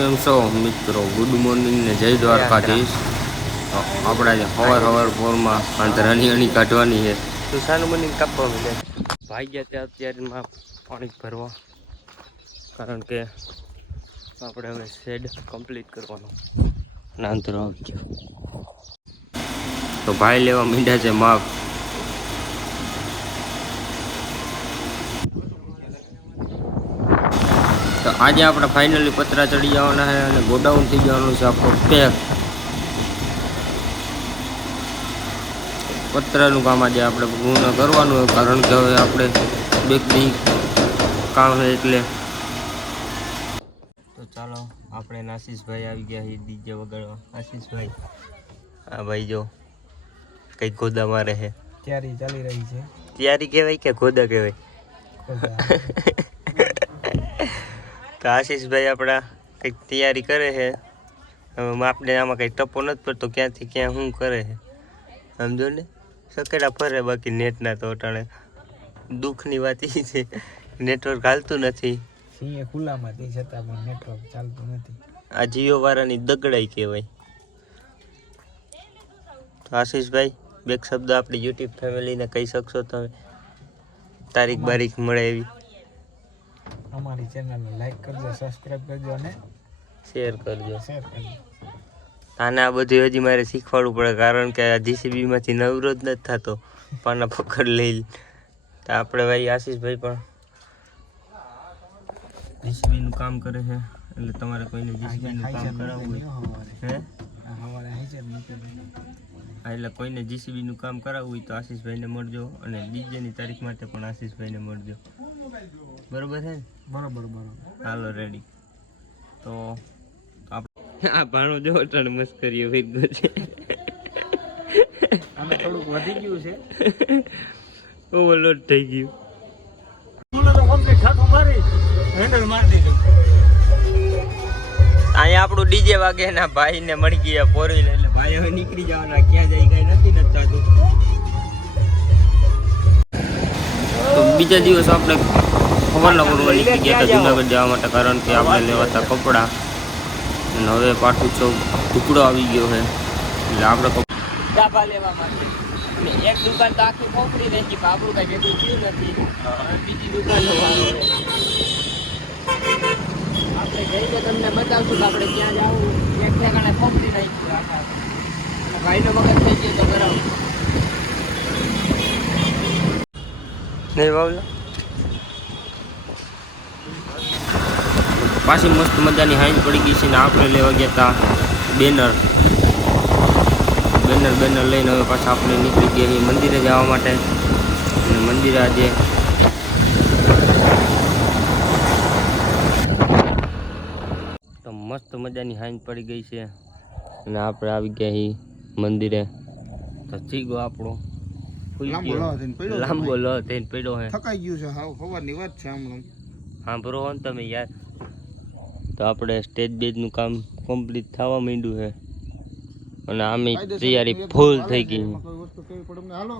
કેમ છો મિત્રો? ગુડ મોર્નિંગ ને જય દ્વારકાધીશ. આપણે સવાર પોરમાં આંતરાની અણી કાઢવાની છે. તો સાનું મોર્નિંગ કાપવા મળે ભાઈ ગયા અત્યારમાં પાણી ભરવા, કારણ કે આપણે હવે શેડ કમ્પ્લીટ કરવાનો નાંતરો આવજો. તો ભાઈ લેવા મીંડ્યા છે માપ. તો આજે આપણે ફાઇનલી પતરા ચડી જવાના છે અને ગોડાઉન થઈ જવાનું છે આપણો પેક. પતરાનું કામ આજે આપણે પૂર્ણ કરવાનું હોય, કારણ કે હવે આપણે બેકની કામ છે એટલે. તો ચાલો, આપણે આશીષભાઈ આવી ગયા છે ડીજે વગાડવા. આશીષભાઈ, હા ભાઈ જો કઈક ગોદા મારે છે. તૈયારી ચાલી રહી છે. તૈયારી કહેવાય કે ગોદા કહેવાય? તો આશીષભાઈ આપણા કંઈક તૈયારી કરે છે. હવે આપણે આમાં કંઈ ટપો નથી પડતો, ક્યાંથી ક્યાં શું કરે છે સમજો ને. સકેડા ફરે, બાકી નેટના તો અટાણે દુઃખની વાત એ છે, નેટવર્ક હાલતું નથી. સિંહે ખુલ્લામાં તે છતાં પણ નેટવર્ક ચાલતું નથી. આ જીઓ વાળાની દગડાઈ કહેવાય. તો આશીષભાઈ, બે શબ્દ આપણી યુટ્યુબ ફેમિલીને કહી શકશો તમે? તારીખ બારીખ મળે એવી. અમારી ચેનલને લાઈક કરજો, સબસ્ક્રાઇબ કરજો અને શેર કરજો. કરજો. આને આ બધું હજી મારે શીખવાડવું પડે, કારણ કે આ જીસીબીમાંથી નવરો જ નથી થતો. પાના પકડ લઈ તો આપણે ભાઈ આશીષભાઈ પણ જીસીબીનું કામ કરે છે, એટલે તમારે કોઈને જીસીબીનું કામ કરાવવું હોય એટલે કોઈને જીસીબીનું કામ કરાવવું હોય તો આશીષભાઈને મળજો, અને ડીજેની તારીખ માટે પણ આશીષભાઈને મળજો. બરોબર છે ને? બરોબર. હાલો રેડી. તો આ ભાણો જો અટાણે મસ્કરીઓ વીરગો છે. આને થોડુંક વધી ગયું છે, ઓવરલોડ થઈ ગયું. અહીંયા આપણું ડીજે વાગે ના ભાઈ ને મળી ગયા પોરી, એટલે ભાઈ હવે નીકળી જવાના. ક્યાં જાય કઈ નથી થતું. તો બીજા દિવસ આપણે સવારના પોરમાં નીકળી ગયા હતા જુનાગઢ જવા માટે, કારણ કે આપણે લેવાતા કપડાં. અને હવે પાછું ટુકડો આવી ગયો છે, એટલે આપણે ડાબા લેવા માટે એક દુકાન તો આખી ખોપરી રહી, આપણું કઈ ભેગું થયું નથી. બીજી દુકાનો વાળો આપણે જઈને તમને બતાવશું કે આપણે ક્યાં જવું. એક ઠેકાણે ખોપરી રહી ગયું, ભાઈનો મગજ થઈ ગયો તો બરાબર નહીં બાબલા. પાછી મસ્ત મજાની હાઈન પડી ગઈ છે ને આપણે લેવા ગયા હતા બેનર લઈને હવે પાછા આપણે નીકળી ગયા છીએ મંદિરે જવા માટે. અને મંદિરે આજે તો મસ્ત મજાની હાઈન પડી ગઈ છે, અને આપણે આવી ગયા છીએ મંદિરે. તો ચીગો આપણો લાંબો લો થઈને પડ્યો હે, થકાઈ ગયું છે. હાવ સવારની વાત છે હમણાં. હા બરો હો ને તમે યાર. તો આપણે સ્ટેજ બેજનું કામ કમ્પ્લીટ થવા માંડ્યું છે, અને આમે તૈયારી ફૂલ થઈ ગઈ. કોઈ વસ્તુ કેવી પડે હાલો